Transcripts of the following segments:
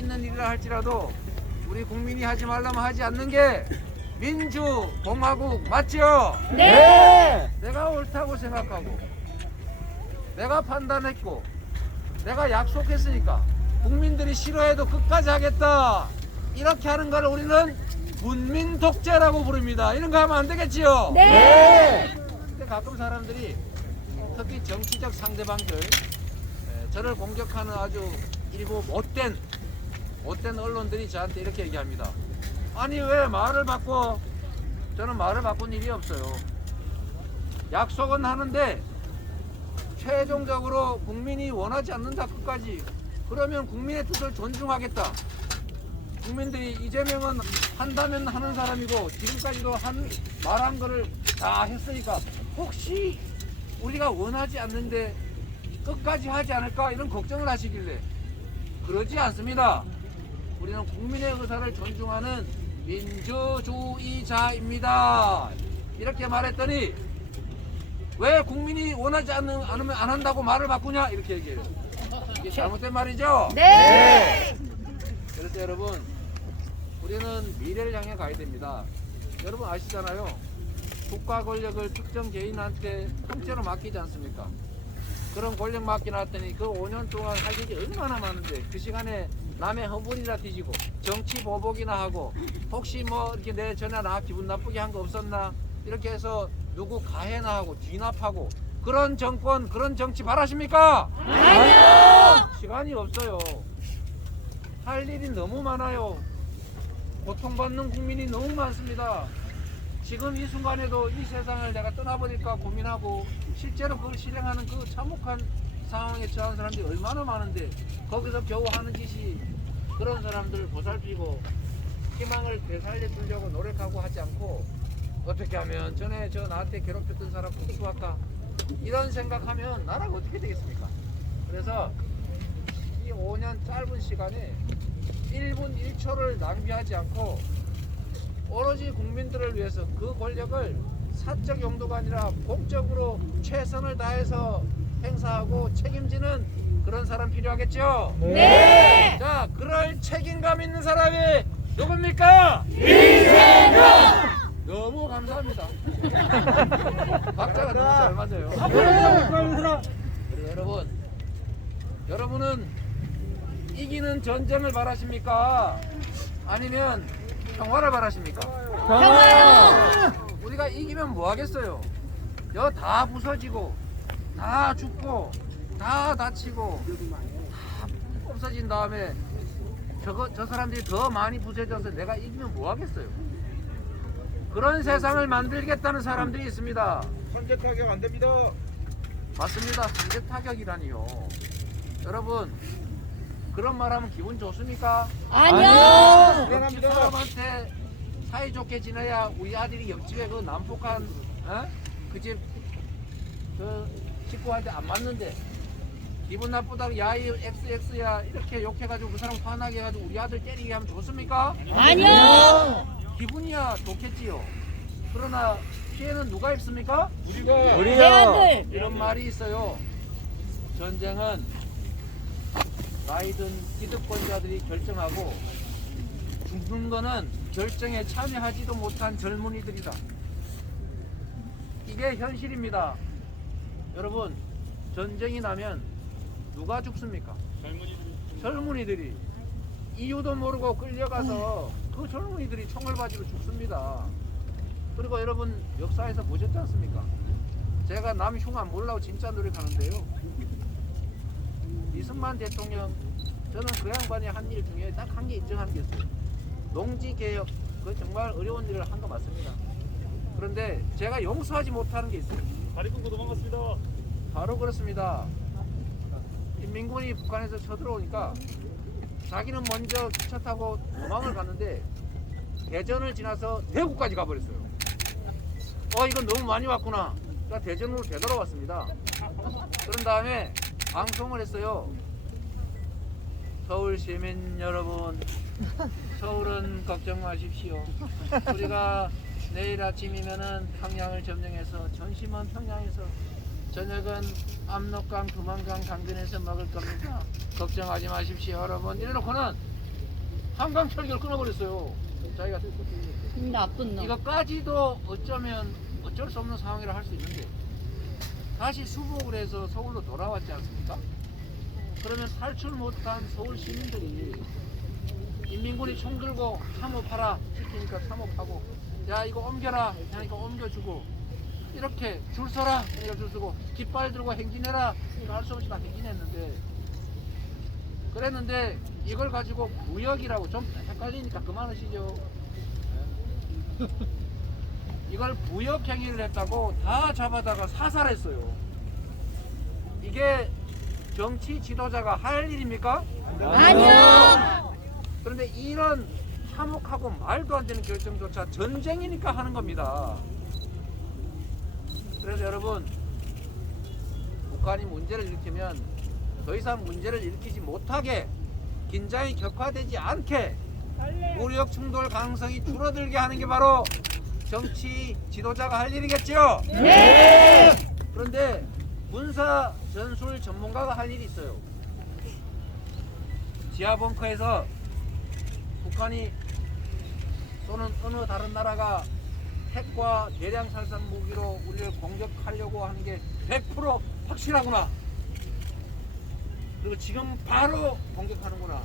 있는 일이라 할지라도 우리 국민이 하지 말라면 하지 않는 게 민주공화국 맞죠? 네. 내가 옳다고 생각하고 내가 판단했고 내가 약속했으니까 국민들이 싫어해도 끝까지 하겠다 이렇게 하는 걸 우리는 문민 독재라고 부릅니다. 이런 거 하면 안 되겠지요? 네. 근데 가끔 사람들이 특히 정치적 상대방들 저를 공격하는 아주 일부 못된 언론들이 저한테 이렇게 얘기합니다. 아니 왜 말을 바꿔? 저는 말을 바꾼 일이 없어요. 약속은 하는데 최종적으로 국민이 원하지 않는다 끝까지 그러면 국민의 뜻을 존중하겠다. 국민들이 이재명은 한다면 하는 사람이고 지금까지도 말한 거를 다 했으니까 혹시 우리가 원하지 않는데 끝까지 하지 않을까 이런 걱정을 하시길래 그러지 않습니다. 우리는 국민의 의사를 존중하는 민주주의자입니다. 이렇게 말했더니 왜 국민이 원하지 않으면 안 한다고 말을 바꾸냐 이렇게 얘기해요. 이게 잘못된 말이죠? 네. 그래서 여러분 우리는 미래를 향해 가야 됩니다. 여러분 아시잖아요. 국가 권력을 특정 개인한테 통째로 맡기지 않습니까? 그런 권력 맡겨놨더니 그 5년 동안 할 일이 얼마나 많은데 그 시간에 남의 허물이나 뒤지고 정치 보복이나 하고 혹시 뭐 이렇게 내 전에 나 기분 나쁘게 한 거 없었나 이렇게 해서 누구 가해나 하고 진압하고 그런 정권 그런 정치 바라십니까? 아니요. 시간이 없어요. 할 일이 너무 많아요. 고통받는 국민이 너무 많습니다. 지금 이 순간에도 이 세상을 내가 떠나버릴까 고민하고 실제로 그걸 실행하는 그 참혹한 상황에 처한 사람들이 얼마나 많은데 거기서 겨우 하는 짓이 그런 사람들을 보살피고 희망을 되살려 주려고 노력하고 하지 않고 어떻게 하면 전에 나한테 괴롭혔던 사람 복수할까 이런 생각하면 나라가 어떻게 되겠습니까? 그래서 이 5년 짧은 시간에 1분 1초를 낭비하지 않고 오로지 국민들을 위해서 그 권력을 사적 용도가 아니라 공적으로 최선을 다해서 행사하고 책임지는 그런 사람 필요하겠죠? 네. 자, 그럴 책임감 있는 사람이 누굽니까? 이재명. 너무 감사합니다. 박자가 너무 잘 맞아요. 그리고 여러분은 이기는 전쟁을 바라십니까? 아니면 평화를 바라십니까? 평화요. 우리가 이기면 뭐 하겠어요? 여 다 부서지고 다 죽고 다 다치고 다 없어진 다음에 저 사람들이 더 많이 부서져서 내가 이기면 뭐 하겠어요? 그런 세상을 만들겠다는 사람들이 있습니다. 선제 타격 안 됩니다. 맞습니다. 선제 타격이라니요. 여러분 그런 말하면 기분 좋습니까? 아니요. 옆집 사람한테 사이좋게 지내야 우리 아들이 옆집에 그 난폭한 그 집 그 식구한테 안 맞는데 기분 나쁘다고 야이 XX야 이렇게 욕해가지고 그 사람 화나게 해가지고 우리 아들 때리게 하면 좋습니까? 아니요. 기분이야 좋겠지요. 그러나 피해는 누가 입습니까? 우리가 내 아들. 이런 말이 있어요. 전쟁은 나이든 기득권자들이 결정하고 죽는 거는 결정에 참여하지도 못한 젊은이들이다. 이게 현실입니다. 여러분 전쟁이 나면 누가 죽습니까? 젊은이들이 이유도 모르고 끌려가서 그 젊은이들이 총을 맞으러 죽습니다. 그리고 여러분 역사에서 보셨지 않습니까? 제가 남 흉 안 보려고 진짜 노력하는데요. 이승만 대통령 저는 그 양반이 한 일 중에 딱 한 개 인정하는 게 있어요. 농지개혁 그 정말 어려운 일을 한 거 맞습니다. 그런데 제가 용서하지 못하는 게 있어요. 다리 끊고 도망갔습니다. 바로 그렇습니다. 인민군이 북한에서 쳐들어오니까 자기는 먼저 기차 타고 도망을 갔는데 대전을 지나서 대구까지 가버렸어요. 이건 너무 많이 왔구나. 그러니까 대전으로 되돌아왔습니다. 그런 다음에 방송을 했어요. 서울 시민 여러분, 서울은 걱정 마십시오. 우리가 내일 아침이면은 평양을 점령해서 전심은 평양에서 저녁은 압록강, 두만강 강변에서 먹을 겁니다. 걱정하지 마십시오 여러분. 이래놓고는 한강철교를 끊어버렸어요. 자기가 나쁜 놈. 이거까지도 어쩌면 어쩔 수 없는 상황이라 할 수 있는데 다시 수복을 해서 서울로 돌아왔지 않습니까? 그러면 탈출 못한 서울 시민들이 인민군이 총 들고 참호하라 시키니까 참호하고 야 이거 옮겨라 하니까 옮겨주고 이렇게 줄 서라 이거 줄 서고 깃발 들고 행진해라 이거 할 수 없이 다 행진했는데 그랬는데 이걸 가지고 무역이라고 좀 헷갈리니까 그만하시죠. 이걸 무역 행위를 했다고 다 잡아다가 사살했어요. 이게 정치 지도자가 할 일입니까? 아니요. 그런데 이런 참혹하고 말도 안 되는 결정조차 전쟁이니까 하는 겁니다. 그래서 여러분 북한이 문제를 일으키면 더 이상 문제를 일으키지 못하게 긴장이 격화되지 않게 무력 충돌 가능성이 줄어들게 하는 게 바로 정치 지도자가 할 일이겠죠? 네. 그런데 군사 전술 전문가가 할 일이 있어요. 지하 벙커에서 북한이 또는 어느 다른 나라가 핵과 대량 살상 무기로 우리를 공격하려고 하는 게 100% 확실하구나. 그리고 지금 바로 공격하는구나.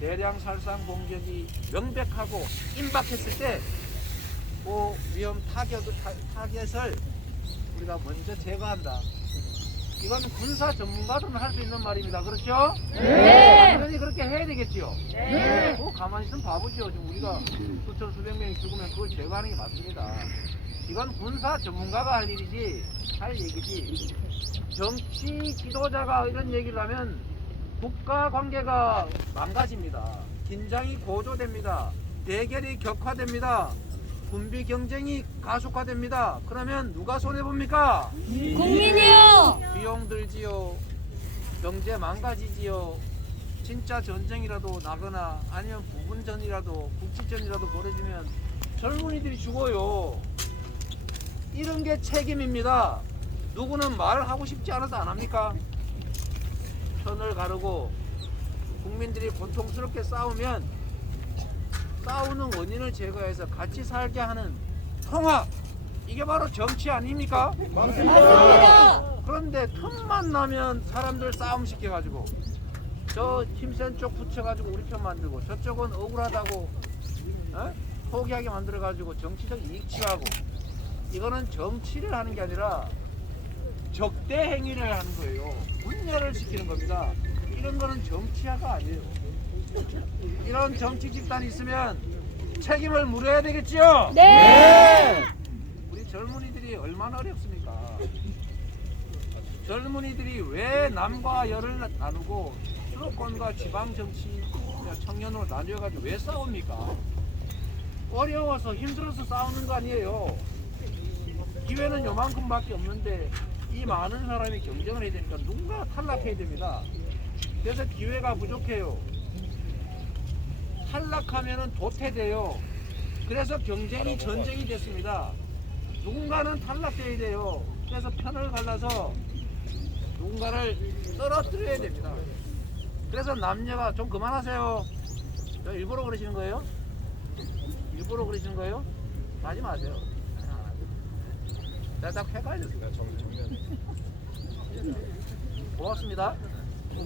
대량 살상 공격이 명백하고 임박했을 때 그 위험 타겟을 우리가 먼저 제거한다. 이건 군사 전문가들은 할 수 있는 말입니다. 그렇죠? 네. 당연히 그렇게 해야 되겠지요. 네. 가만히 있으면 바보죠. 지금 우리가 수천 수백 명이 죽으면 그걸 제거하는 게 맞습니다. 이건 군사 전문가가 할 일이지 할 얘기지. 정치 지도자가 이런 얘기를 하면 국가 관계가 망가집니다. 긴장이 고조됩니다. 대결이 격화됩니다. 군비 경쟁이 가속화됩니다. 그러면 누가 손해봅니까? 국민이요. 비용 들지요. 경제 망가지지요. 진짜 전쟁이라도 나거나 아니면 부분전이라도 국지전이라도 벌어지면 젊은이들이 죽어요. 이런 게 책임입니다. 누구는 말하고 싶지 않아도 안 합니까? 편을 가르고 국민들이 고통스럽게 싸우면 싸우는 원인을 제거해서 같이 살게 하는 통합, 이게 바로 정치 아닙니까? 맞습니다. 그런데 틈만 나면 사람들 싸움 시켜가지고 저 힘센 쪽 붙여가지고 우리 편 만들고 저쪽은 억울하다고 포기하게 만들어가지고 정치적 이익 취하고, 이거는 정치를 하는 게 아니라 적대 행위를 하는 거예요. 분열을 시키는 겁니다. 이런 거는 정치화가 아니에요. 이런 정치 집단이 있으면 책임을 물어야 되겠죠? 네. 우리 젊은이들이 얼마나 어렵습니까? 젊은이들이 왜 남과 여를 나누고 수도권과 지방 정치 청년으로 나뉘어가지고 왜 싸웁니까? 어려워서 힘들어서 싸우는 거 아니에요. 기회는 요만큼밖에 없는데 이 많은 사람이 경쟁을 해야 되니까 누군가 탈락해야 됩니다. 그래서 기회가 부족해요. 탈락하면은 도태돼요. 그래서 경쟁이 전쟁이 됐습니다. 누군가는 탈락돼야 돼요. 그래서 편을 갈라서 누군가를 떨어뜨려야 됩니다. 그래서 남녀가 좀 그만하세요. 저 일부러 그러시는 거예요? 일부러 그러시는 거예요? 하지 마세요. 내가 딱 헷갈렸어요. 고맙습니다.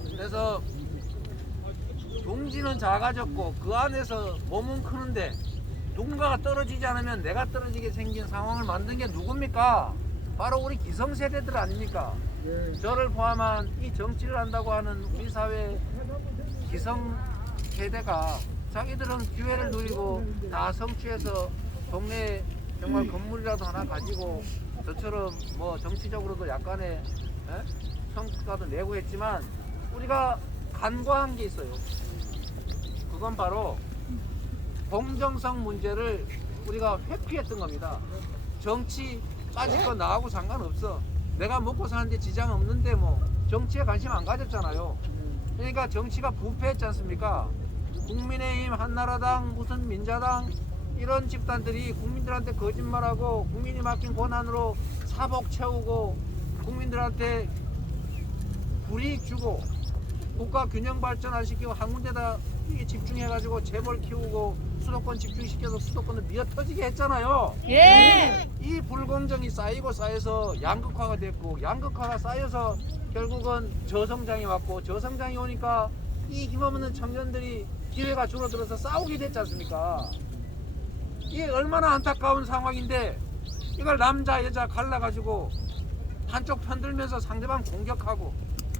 그래서 둥지는 작아졌고 그 안에서 몸은 크는데 누군가가 떨어지지 않으면 내가 떨어지게 생긴 상황을 만든 게 누굽니까? 바로 우리 기성세대들 아닙니까? 저를 포함한 이 정치를 한다고 하는 우리 사회 기성세대가 자기들은 기회를 누리고 다 성취해서 동네에 정말 건물이라도 하나 가지고 저처럼 뭐 정치적으로도 약간의 성과도 내고 했지만 우리가 간과한 게 있어요. 그건 바로 공정성 문제를 우리가 회피했던 겁니다. 정치 빠질 거 나하고 상관없어. 내가 먹고 사는데 지장 없는데 뭐 정치에 관심 안 가졌잖아요. 그러니까 정치가 부패했지 않습니까? 국민의힘, 한나라당, 무슨 민자당 이런 집단들이 국민들한테 거짓말하고 국민이 맡긴 권한으로 사복 채우고 국민들한테 불이익 주고 국가 균형 발전 안 시키고 한 군데다 이게 집중해가지고 재벌 키우고 수도권 집중시켜서 수도권을 미어터지게 했잖아요. 예. 이 불공정이 쌓이고 쌓여서 양극화가 됐고 양극화가 쌓여서 결국은 저성장이 왔고 저성장이 오니까 이 힘없는 청년들이 기회가 줄어들어서 싸우게 됐지 않습니까? 이게 얼마나 안타까운 상황인데 이걸 남자 여자 갈라가지고 한쪽 편들면서 상대방 공격하고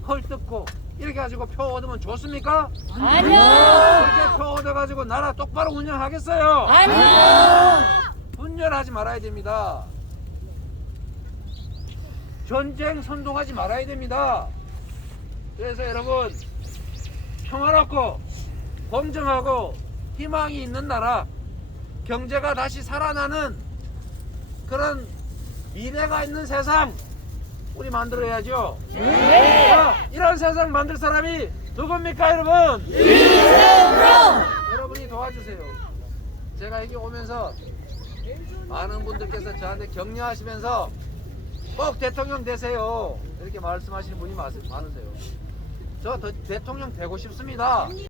헐뜯고 이렇게 가지고 표 얻으면 좋습니까? 아니요. 이렇게 표 얻어가지고 나라 똑바로 운영하겠어요? 아니요. 분열하지 말아야 됩니다. 전쟁 선동하지 말아야 됩니다. 그래서 여러분 평화롭고 공정하고 희망이 있는 나라, 경제가 다시 살아나는 그런 미래가 있는 세상 우리 만들어야죠. 네. 자, 이런 세상 만들 사람이 누굽니까 여러분? 이승로. 여러분이 도와주세요. 제가 여기 오면서 많은 분들께서 저한테 격려하시면서 꼭 대통령 되세요 이렇게 말씀하시는 분이 많으세요. 저 대통령 되고 싶습니다.